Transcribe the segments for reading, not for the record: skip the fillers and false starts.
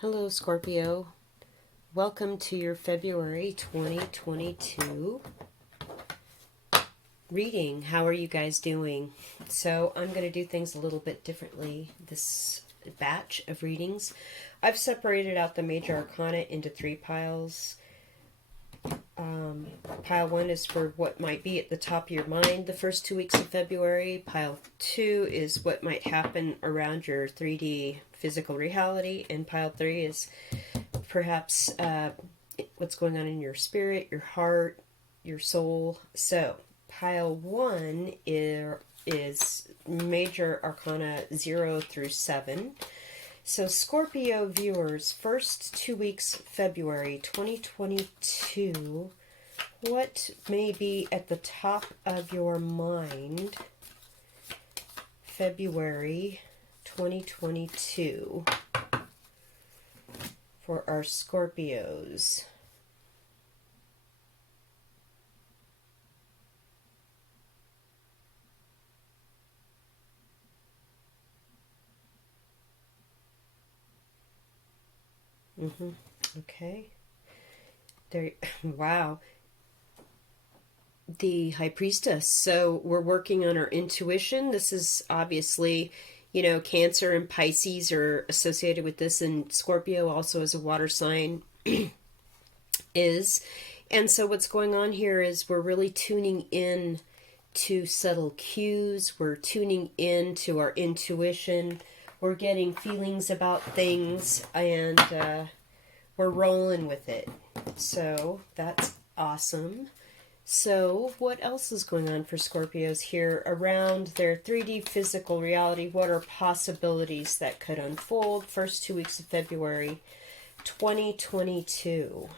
Hello, Scorpio. Welcome to your February 2022 reading. How are you guys doing? So I'm going to do things a little bit differently this batch of readings. I've separated out the major arcana into three piles. Pile 1 is for what might be at the top of your mind the first 2 weeks of February. Pile 2 is what might happen around your 3D physical reality. And pile 3 is perhaps what's going on in your spirit, your heart, your soul. So pile 1 is major arcana 0 through 7. So Scorpio viewers, first 2 weeks February 2022, what may be at the top of your mind February 2022 for our Scorpios? Okay. There. Wow. The High Priestess. So we're working on our intuition. This is obviously, Cancer and Pisces are associated with this, and Scorpio also as a water sign is. And so what's going on here is we're really tuning in to subtle cues. We're tuning in to our intuition. We're getting feelings about things, and we're rolling with it. So that's awesome. So what else is going on for Scorpios here around their 3D physical reality? What are possibilities that could unfold first 2 weeks of February 2022?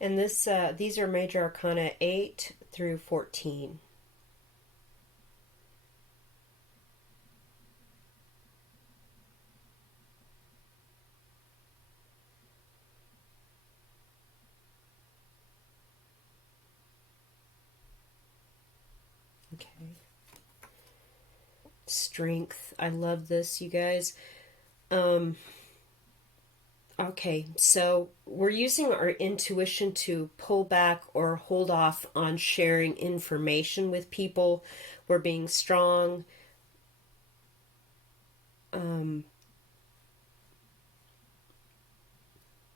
And these are major arcana 8 through 14. Okay. Strength. I love this, you guys. Okay, so we're using our intuition to pull back or hold off on sharing information with people. We're being strong.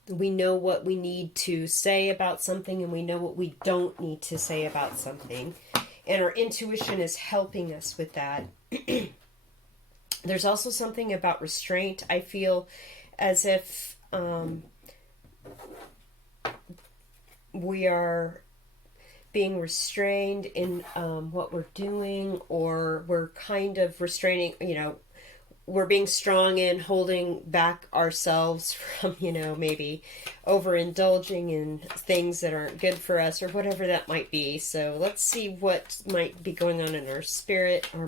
We know what we need to say about something, and we know what we don't need to say about something. And our intuition is helping us with that. There's also something about restraint. I feel as if we are being restrained in what we're doing, or we're kind of restraining, we're being strong in holding back ourselves from, maybe overindulging in things that aren't good for us, or whatever that might be. So let's see what might be going on in our spirit, our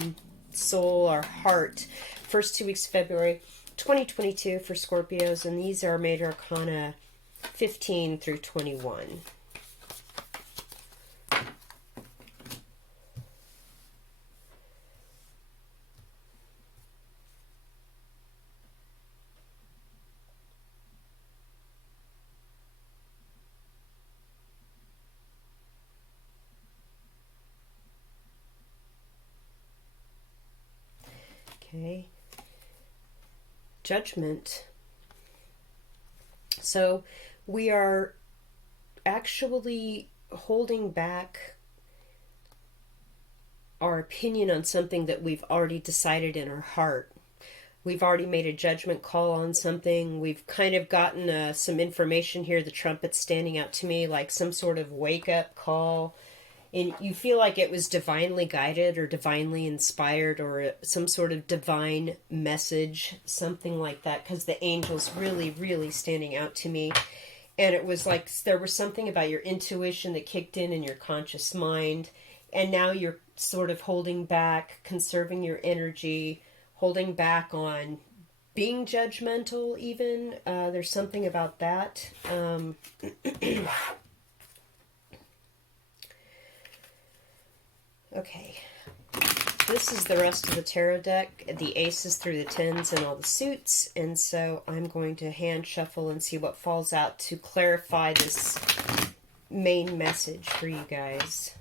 soul, our heart. First 2 weeks of February 2022 for Scorpios, and these are major arcana 15 through 21. Okay. Judgment. So we are actually holding back our opinion on something that we've already decided in our heart. We've already made a judgment call on something. We've kind of gotten some information here. The trumpet's standing out to me like some sort of wake-up call. And you feel like it was divinely guided or divinely inspired or some sort of divine message, something like that, because the angels really, really standing out to me. And it was like there was something about your intuition that kicked in your conscious mind. And now you're sort of holding back, conserving your energy, holding back on being judgmental even. There's something about that. Okay. This is the rest of the tarot deck, the aces through the tens and all the suits, and so I'm going to hand shuffle and see what falls out to clarify this main message for you guys.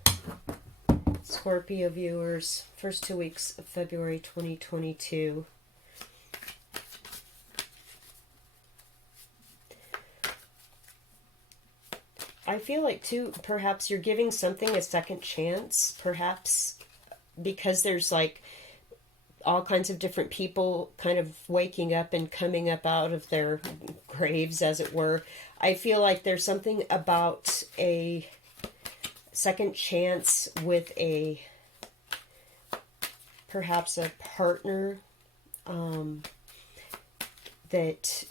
Scorpio viewers, first 2 weeks of February 2022. I feel like, too, perhaps you're giving something a second chance, perhaps because there's like all kinds of different people kind of waking up and coming up out of their graves, as it were. I feel like there's something about a second chance with perhaps a partner that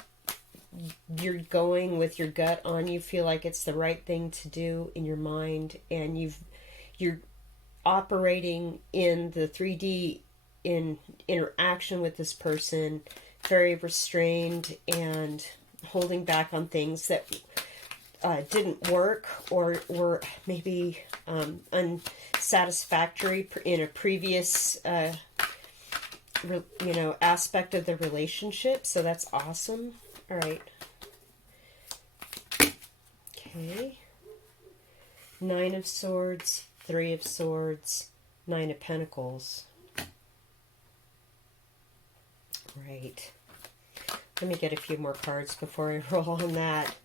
you're going with your gut on. You feel like it's the right thing to do in your mind, and you're operating in the 3D in interaction with this person, very restrained and holding back on things that didn't work or were maybe unsatisfactory in a previous aspect of the relationship. So that's awesome. All right. Okay. 9 of Swords, 3 of Swords, 9 of Pentacles. Right. Let me get a few more cards before I roll on that.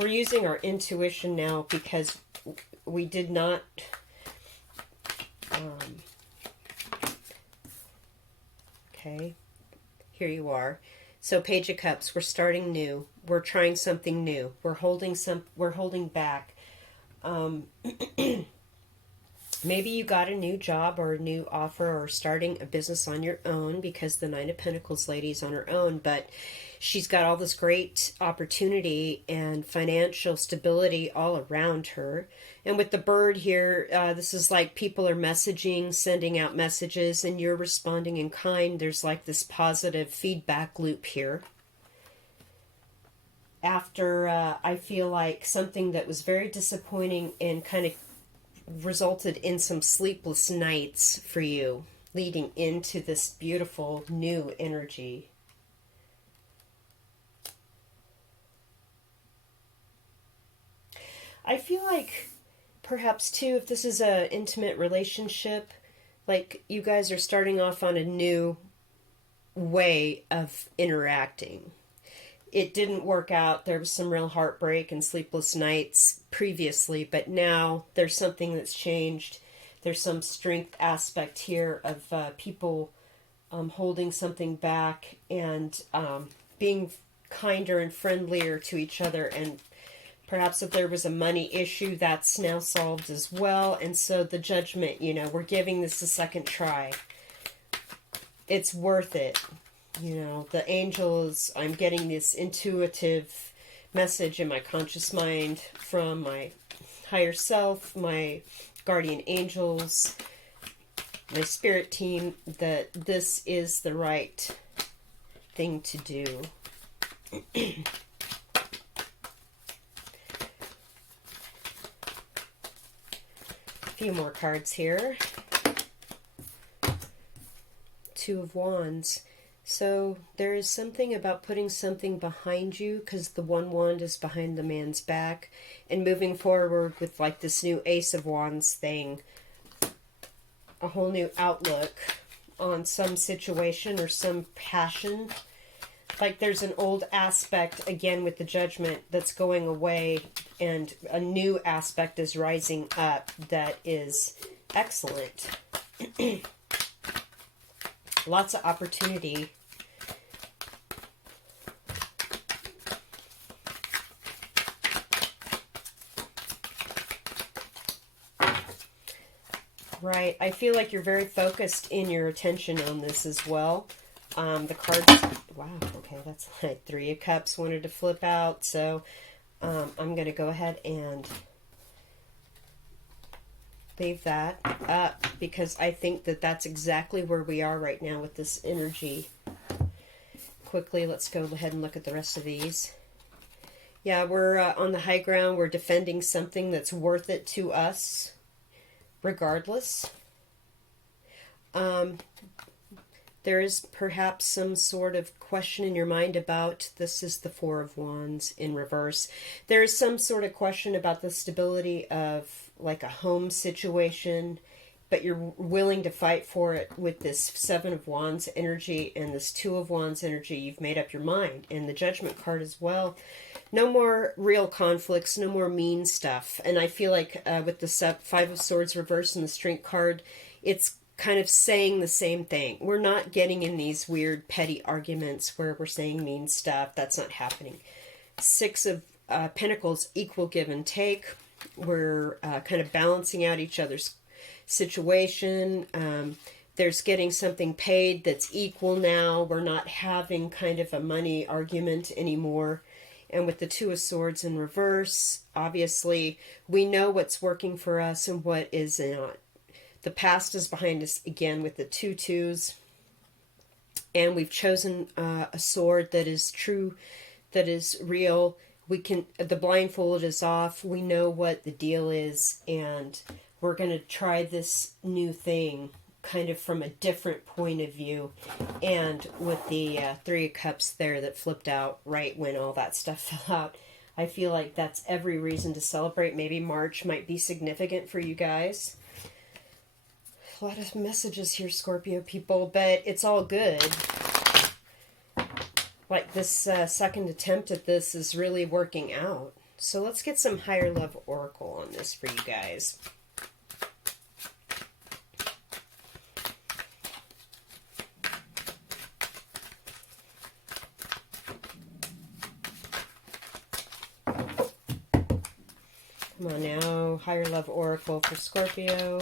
We're using our intuition now because we did not okay. Here you are. So Page of Cups, we're starting new. We're trying something new. We're holding back. Maybe you got a new job or a new offer or starting a business on your own, because the 9 of Pentacles lady's on her own, but she's got all this great opportunity and financial stability all around her. And with the bird here, this is like people are messaging, sending out messages, and you're responding in kind. There's like this positive feedback loop here. After I feel like something that was very disappointing and kind of resulted in some sleepless nights for you, leading into this beautiful new energy. I feel like perhaps too, if this is an intimate relationship, like you guys are starting off on a new way of interacting. It didn't work out. There was some real heartbreak and sleepless nights previously, but now there's something that's changed. There's some strength aspect here of people holding something back and being kinder and friendlier to each other. And perhaps if there was a money issue, that's now solved as well. And so the Judgment, we're giving this a second try. It's worth it. The angels, I'm getting this intuitive message in my conscious mind from my higher self, my guardian angels, my spirit team, that this is the right thing to do. A few more cards here. 2 of Wands. So there is something about putting something behind you, because the 1 wand is behind the man's back, and moving forward with like this new Ace of Wands thing, a whole new outlook on some situation or some passion. Like there's an old aspect again with the Judgment that's going away, and a new aspect is rising up that is excellent. Lots of opportunity. Right. I feel like you're very focused in your attention on this as well. The cards, wow, okay, that's like Three of Cups wanted to flip out. So I'm going to go ahead and leave that up because I think that that's exactly where we are right now with this energy. Quickly, let's go ahead and look at the rest of these. Yeah, we're on the high ground. We're defending something that's worth it to us, regardless. There is perhaps some sort of question in your mind about, this is the Four of Wands in reverse. There is some sort of question about the stability of like a home situation, but you're willing to fight for it with this Seven of Wands energy and this Two of Wands energy. You've made up your mind. And the Judgment card as well. No more real conflicts, no more mean stuff. And I feel like with the Five of Swords reverse and the Strength card, it's kind of saying the same thing. We're not getting in these weird petty arguments where we're saying mean stuff. That's not happening. Six of Pentacles, equal give and take. We're kind of balancing out each other's situation. There's getting something paid that's equal now. We're not having kind of a money argument anymore. And with the Two of Swords in reverse, obviously we know what's working for us and what is not. The past is behind us again with the two twos. And we've chosen a sword that is true, that is real. We can, the blindfold is off. We know what the deal is. And we're going to try this new thing kind of from a different point of view. And with the Three of Cups there that flipped out right when all that stuff fell out, I feel like that's every reason to celebrate. Maybe March might be significant for you guys. A lot of messages here, Scorpio people, but it's all good. Like this second attempt at this is really working out. So let's get some higher love oracle on this for you guys. Come on now, higher love oracle for Scorpio.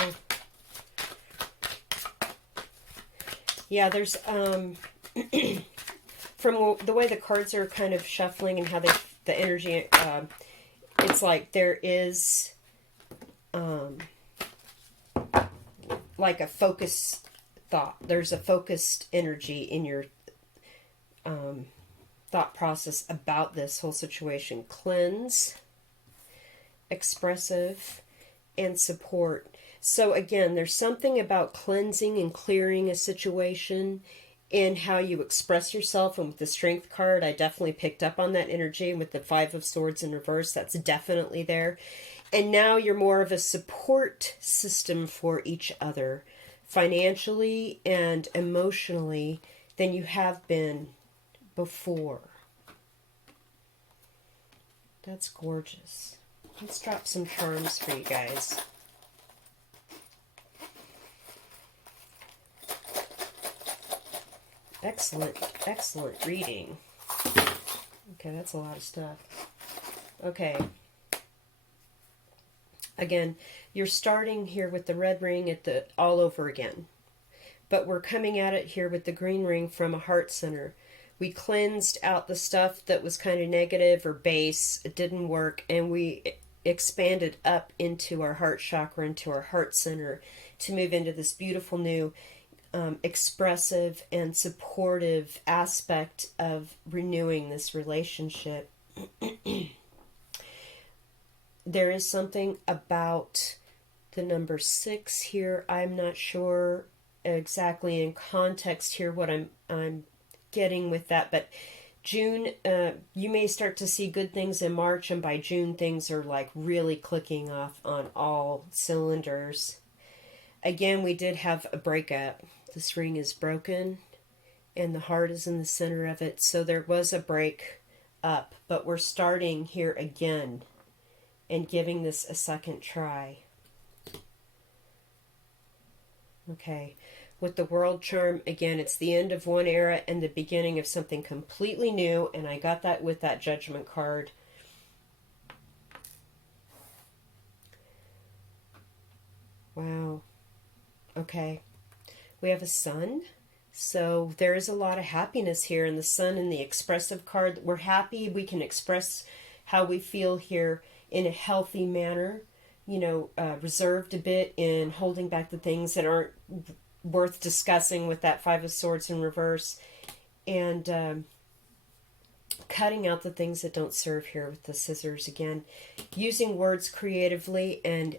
Yeah, there's, from the way the cards are kind of shuffling and how they, the energy, it's like there is, like a focused thought. There's a focused energy in your, thought process about this whole situation. Cleanse, expressive, and support. So again, there's something about cleansing and clearing a situation in how you express yourself. And with the Strength card, I definitely picked up on that energy. And with the Five of Swords in reverse, that's definitely there. And now you're more of a support system for each other, financially and emotionally, than you have been before. That's gorgeous. Let's drop some charms for you guys. Excellent, excellent reading. Okay, that's a lot of stuff. Okay. Again, you're starting here with the red ring at the all over again. But we're coming at it here with the green ring from a heart center. We cleansed out the stuff that was kind of negative or base. It didn't work. And we expanded up into our heart chakra, into our heart center, to move into this beautiful new expressive and supportive aspect of renewing this relationship. There is something about the number 6 here. I'm not sure exactly in context here what I'm getting with that, but June, you may start to see good things in March, and by June things are like really clicking off on all cylinders. Again, we did have a breakup. This ring is broken and the heart is in the center of it. So there was a break up, but we're starting here again and giving this a second try. Okay. With the World charm, again, it's the end of one era and the beginning of something completely new. And I got that with that Judgment card. Wow. Okay. We have a sun. So there is a lot of happiness here in the sun and the expressive card. We're happy. We can express how we feel here in a healthy manner. Reserved a bit in holding back the things that aren't worth discussing with that Five of Swords in reverse. And cutting out the things that don't serve here with the scissors again. Using words creatively and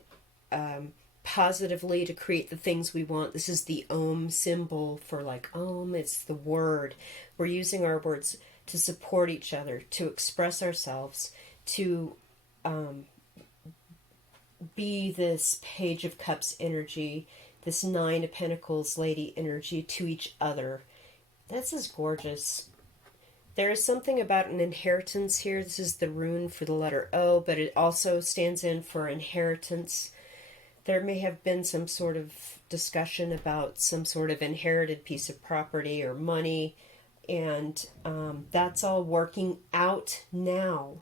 positively to create the things we want. This is the Om symbol for like Om, it's the word. We're using our words to support each other, to express ourselves, to be this Page of Cups energy, this Nine of Pentacles lady energy to each other. This is gorgeous. There is something about an inheritance here. This is the rune for the letter O, but it also stands in for inheritance. There may have been some sort of discussion about some sort of inherited piece of property or money, and that's all working out now.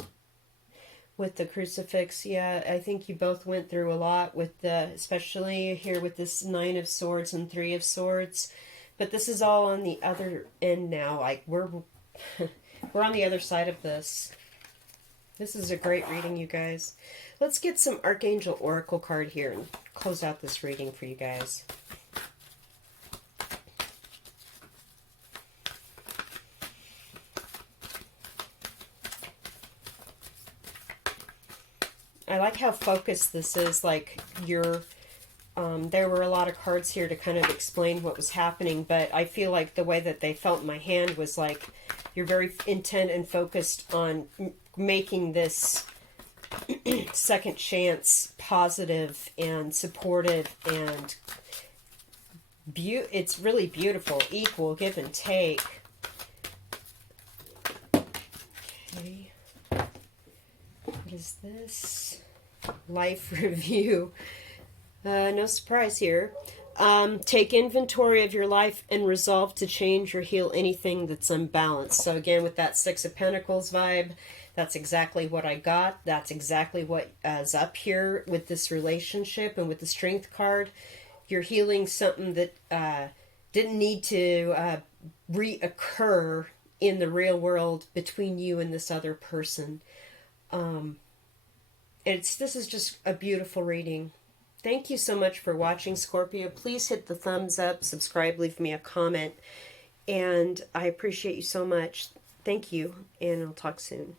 With the crucifix, yeah, I think you both went through a lot with especially here with this Nine of Swords and Three of Swords, but this is all on the other end now. Like we're on the other side of this. This is a great reading, you guys. Let's get some Archangel Oracle card here and close out this reading for you guys. I like how focused this is. Like there were a lot of cards here to kind of explain what was happening, but I feel like the way that they felt in my hand was like you're very intent and focused on making this second chance positive and supportive, and it's really beautiful. Equal, give and take. Okay. What is this? Life review. No surprise here. Take inventory of your life and resolve to change or heal anything that's unbalanced. So again, with that Six of Pentacles vibe, that's exactly what I got. That's exactly what is up here with this relationship. And with the Strength card, you're healing something that didn't need to reoccur in the real world between you and this other person. This is just a beautiful reading. Thank you so much for watching, Scorpio. Please hit the thumbs up, subscribe, leave me a comment, and I appreciate you so much. Thank you, and I'll talk soon.